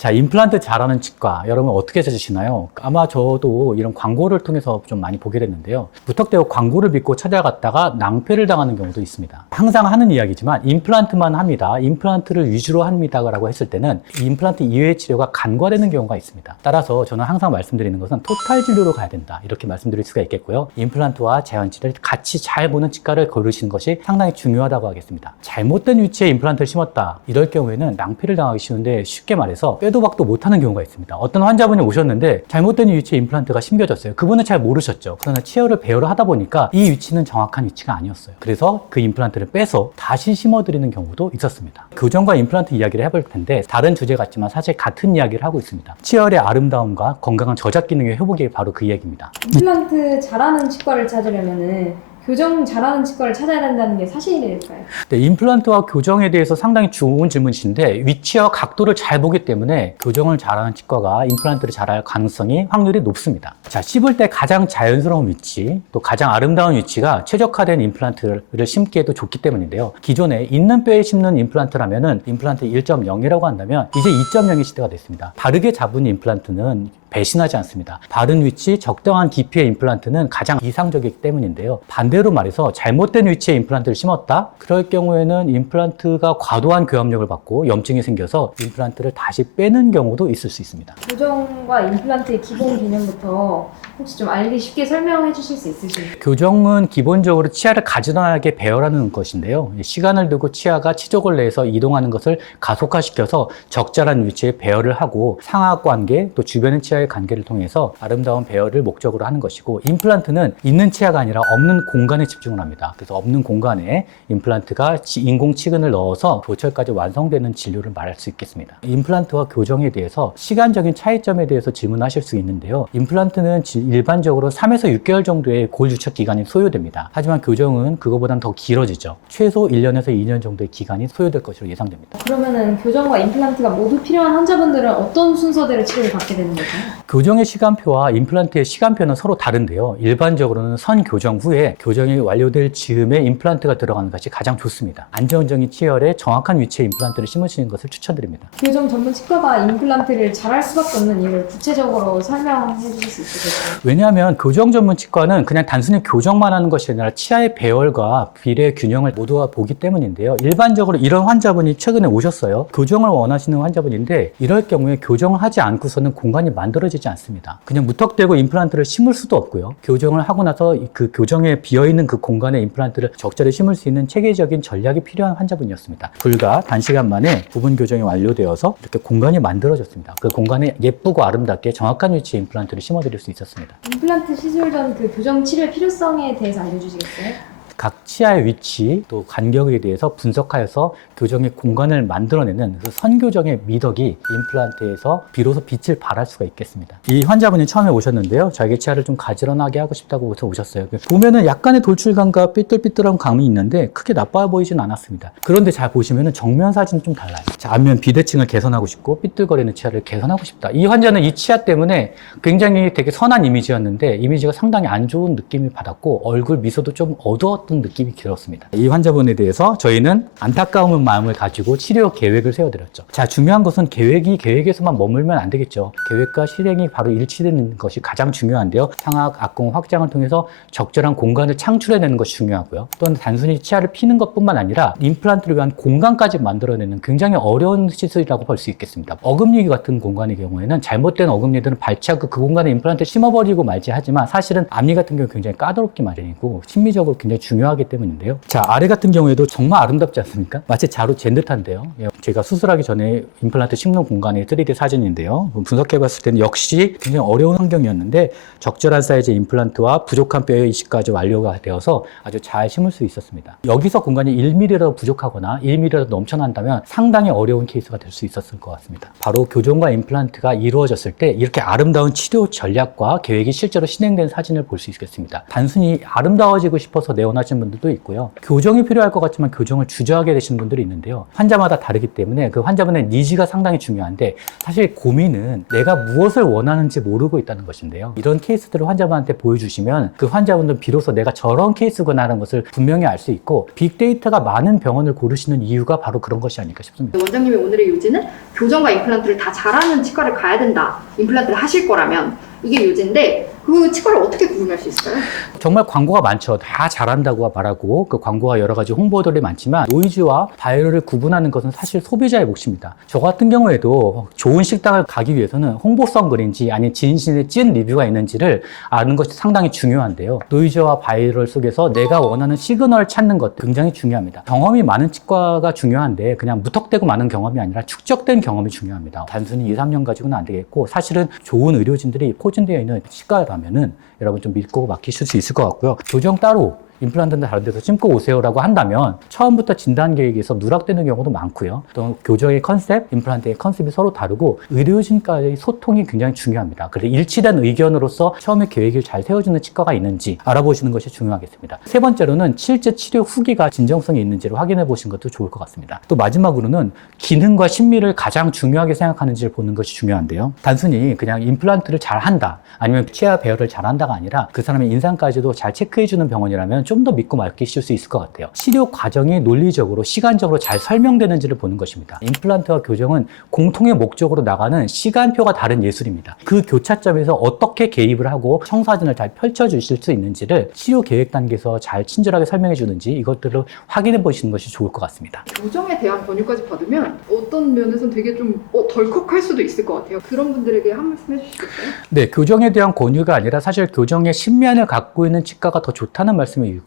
자, 임플란트 잘하는 치과, 여러분 어떻게 찾으시나요? 아마 저도 이런 광고를 통해서 좀 많이 보게 됐는데요. 무턱대고 광고를 믿고 찾아갔다가 낭패를 당하는 경우도 있습니다. 항상 하는 이야기지만 임플란트만 합니다. 임플란트를 위주로 합니다라고 했을 때는 임플란트 이외의 치료가 간과되는 경우가 있습니다. 따라서 저는 항상 말씀드리는 것은 토탈 진료로 가야 된다. 이렇게 말씀드릴 수가 있겠고요. 임플란트와 재현치를 같이 잘 보는 치과를 고르시는 것이 상당히 중요하다고 하겠습니다. 잘못된 위치에 임플란트를 심었다. 이럴 경우에는 낭패를 당하기 쉬운데 쉽게 말해서 빼도 박도 못하는 경우가 있습니다. 어떤 환자분이 오셨는데 잘못된 위치에 임플란트가 심겨졌어요. 그분은 잘 모르셨죠. 그러나 치열을 배열을 하다 보니까 이 위치는 정확한 위치가 아니었어요. 그래서 그 임플란트를 빼서 다시 심어드리는 경우도 있었습니다. 교정과 임플란트 이야기를 해볼 텐데 다른 주제 같지만 사실 같은 이야기를 하고 있습니다. 치열의 아름다움과 건강한 저작 기능의 회복이 바로 그 이야기입니다. 임플란트 잘하는 치과를 찾으려면은 교정 잘하는 치과를 찾아야 된다는 게 사실일까요? 네, 임플란트와 교정에 대해서 상당히 좋은 질문이신데 위치와 각도를 잘 보기 때문에 교정을 잘하는 치과가 임플란트를 잘할 가능성이 확률이 높습니다. 자, 씹을 때 가장 자연스러운 위치, 또 가장 아름다운 위치가 최적화된 임플란트를 심기에도 좋기 때문인데요. 기존에 있는 뼈에 심는 임플란트라면은 임플란트 1.0이라고 한다면 이제 2.0의 시대가 됐습니다. 바르게 잡은 임플란트는 배신하지 않습니다. 바른 위치, 적당한 깊이의 임플란트는 가장 이상적이기 때문인데요. 반대로 말해서 잘못된 위치에 임플란트를 심었다? 그럴 경우에는 임플란트가 과도한 교합력을 받고 염증이 생겨서 임플란트를 다시 빼는 경우도 있을 수 있습니다. 교정과 임플란트의 기본 개념부터 혹시 좀 알기 쉽게 설명해 주실 수 있으실까요? 교정은 기본적으로 치아를 가지런하게 배열하는 것인데요. 시간을 두고 치아가 치족을 내서 이동하는 것을 가속화시켜서 적절한 위치에 배열을 하고 상하관계 또 주변의 치아의 관계를 통해서 아름다운 배열을 목적으로 하는 것이고, 임플란트는 있는 치아가 아니라 없는 공간에 집중을 합니다. 그래서 없는 공간에 임플란트가 인공 치근을 넣어서 도철까지 완성되는 진료를 말할 수 있겠습니다. 임플란트와 교정에 대해서 시간적인 차이점에 대해서 질문하실 수 있는데요. 임플란트는 일반적으로 3에서 6개월 정도의 골유착 기간이 소요됩니다. 하지만 교정은 그거보다는 더 길어지죠. 최소 1년에서 2년 정도의 기간이 소요될 것으로 예상됩니다. 그러면은 교정과 임플란트가 모두 필요한 환자분들은 어떤 순서대로 치료를 받게 되는 걸까요? 교정의 시간표와 임플란트의 시간표는 서로 다른데요. 일반적으로는 선교정 후에 교정이 완료될 즈음에 임플란트가 들어가는 것이 가장 좋습니다. 안정적인 치열에 정확한 위치에 임플란트를 심으시는 것을 추천드립니다. 교정 전문 치과가 임플란트를 잘할 수밖에 없는 이유를 구체적으로 설명해 주실 수 있으실까요? 왜냐하면 교정 전문 치과는 그냥 단순히 교정만 하는 것이 아니라 치아의 배열과 비례 균형을 모두가 보기 때문인데요. 일반적으로 이런 환자분이 최근에 오셨어요. 교정을 원하시는 환자분인데 이럴 경우에 교정을 하지 않고서는 공간이 만들어지지 않습니다. 그냥 무턱대고 임플란트를 심을 수도 없고요. 교정을 하고 나서 그 교정에 비어있는 그 공간에 임플란트를 적절히 심을 수 있는 체계적인 전략이 필요한 환자분이었습니다. 불과 단시간 만에 부분 교정이 완료되어서 이렇게 공간이 만들어졌습니다. 그 공간에 예쁘고 아름답게 정확한 위치에 임플란트를 심어드릴 수 있었습니다. 임플란트 시술 전 그 교정 치료의 필요성에 대해서 알려주시겠어요? 각 치아의 위치 또 간격에 대해서 분석하여서 교정의 공간을 만들어내는 그 선교정의 미덕이 임플란트에서 비로소 빛을 발할 수가 있겠습니다. 이 환자분이 처음에 오셨는데요. 자기 치아를 좀 가지런하게 하고 싶다고 오셨어요. 보면은 약간의 돌출감과 삐뚤삐뚤한 감이 있는데 크게 나빠 보이진 않았습니다. 그런데 잘 보시면은 정면 사진은 좀 달라요. 자, 안면 비대칭을 개선하고 싶고 삐뚤거리는 치아를 개선하고 싶다. 이 환자는 이 치아 때문에 굉장히 되게 선한 이미지였는데 이미지가 상당히 안 좋은 느낌을 받았고 얼굴 미소도 좀 어두웠던 느낌이 들었습니다. 이 환자분에 대해서 저희는 안타까운 마음을 가지고 치료 계획을 세워드렸죠. 자, 중요한 것은 계획에서만 머물면 안 되겠죠. 계획과 실행이 바로 일치되는 것이 가장 중요한데요. 상악, 악공 확장을 통해서 적절한 공간을 창출해내는 것이 중요하고요. 또한 단순히 치아를 피는 것뿐만 아니라 임플란트를 위한 공간까지 만들어내는 굉장히 어려운 시술이라고 볼 수 있겠습니다. 어금니 같은 공간의 경우에는 잘못된 어금니들은 발치하고 그 공간에 임플란트를 심어버리고 말지 하지만 사실은 앞니 같은 경우 굉장히 까다롭기 마련이고 심미적으로 굉장히 중요하기 때문인데요. 자, 아래 같은 경우에도 정말 아름답지 않습니까? 마치 자루 잰 듯한데요. 제가 수술하기 전에 임플란트 심는 공간의 3D 사진인데요. 분석해봤을 때는 역시 굉장히 어려운 환경이었는데 적절한 사이즈의 임플란트와 부족한 뼈의 이식까지 완료가 되어서 아주 잘 심을 수 있었습니다. 여기서 공간이 1mm라도 부족하거나 1mm라도 넘쳐난다면 상당히 어려운 케이스가 될 수 있었을 것 같습니다. 바로 교정과 임플란트가 이루어졌을 때 이렇게 아름다운 치료 전략과 계획이 실제로 실행된 사진을 볼 수 있겠습니다. 단순히 아름다워지고 싶어서 내원한 원하시는 분들도 있고요. 교정이 필요할 것 같지만 교정을 주저하게 되시는 분들이 있는데요. 환자마다 다르기 때문에 그 환자분의 니즈가 상당히 중요한데 사실 고민은 내가 무엇을 원하는지 모르고 있다는 것인데요. 이런 케이스들을 환자분한테 보여주시면 그 환자분은 비로소 내가 저런 케이스구나 하는 것을 분명히 알 수 있고 빅데이터가 많은 병원을 고르시는 이유가 바로 그런 것이 아닐까 싶습니다. 원장님의 오늘의 요지는 교정과 임플란트를 다 잘하는 치과를 가야 된다. 임플란트를 하실 거라면 이게 요지인데 그 치과를 어떻게 구분할 수 있을까요? 정말 광고가 많죠. 다 잘한다고 말하고 그 광고와 여러 가지 홍보들이 많지만 노이즈와 바이럴을 구분하는 것은 사실 소비자의 몫입니다. 저 같은 경우에도 좋은 식당을 가기 위해서는 홍보성 글인지 아니면 진실의 찐 리뷰가 있는지를 아는 것이 상당히 중요한데요. 노이즈와 바이럴 속에서 내가 원하는 시그널을 찾는 것 굉장히 중요합니다. 경험이 많은 치과가 중요한데 그냥 무턱대고 많은 경험이 아니라 축적된 경험이 중요합니다. 단순히 2, 3년 가지고는 안 되겠고 사실은 좋은 의료진들이 포진되어 있는 치과라면은 여러분 좀 믿고 맡기실 수 있을 것 같고요. 교정 따로 임플란트는 다른 데서 심고 오세요라고 한다면 처음부터 진단 계획에서 누락되는 경우도 많고요. 또 교정의 컨셉, 임플란트의 컨셉이 서로 다르고 의료진과의 소통이 굉장히 중요합니다. 그래서 일치된 의견으로서 처음에 계획을 잘 세워주는 치과가 있는지 알아보시는 것이 중요하겠습니다. 세 번째로는 실제 치료 후기가 진정성이 있는지를 확인해 보시는 것도 좋을 것 같습니다. 또 마지막으로는 기능과 심미를 가장 중요하게 생각하는지를 보는 것이 중요한데요. 단순히 그냥 임플란트를 잘 한다 아니면 치아 배열을 잘 한다가 아니라 그 사람의 인상까지도 잘 체크해주는 병원이라면 좀 더 믿고 맡기실 수 있을 것 같아요. 치료 과정이 논리적으로 시간적으로 잘 설명되는지를 보는 것입니다. 임플란트와 교정은 공통의 목적으로 나가는 시간표가 다른 예술입니다. 그 교차점에서 어떻게 개입을 하고 청사진을 잘 펼쳐주실 수 있는지를 치료 계획 단계에서 잘 친절하게 설명해 주는지 이것들을 확인해 보시는 것이 좋을 것 같습니다. 교정에 대한 권유까지 받으면 어떤 면에서는 되게 좀 덜컥할 수도 있을 것 같아요. 그런 분들에게 한 말씀 해주시겠어요? 네, 교정에 대한 권유가 아니라 사실 교정의 신면을 갖고 있는 치과가 더 좋다는 말씀이고요.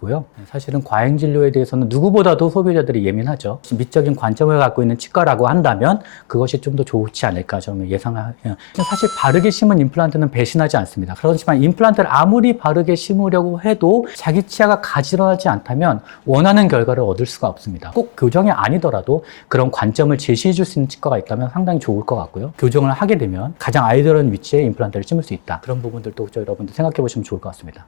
사실은 과잉 진료에 대해서는 누구보다도 소비자들이 예민하죠. 미적인 관점을 갖고 있는 치과라고 한다면 그것이 좀 더 좋지 않을까 저는 예상해요. 사실 바르게 심은 임플란트는 배신하지 않습니다. 그렇지만 임플란트를 아무리 바르게 심으려고 해도 자기 치아가 가지런하지 않다면 원하는 결과를 얻을 수가 없습니다. 꼭 교정이 아니더라도 그런 관점을 제시해 줄 수 있는 치과가 있다면 상당히 좋을 것 같고요. 교정을 하게 되면 가장 아이디어한 위치에 임플란트를 심을 수 있다. 그런 부분들도 여러분들 생각해 보시면 좋을 것 같습니다.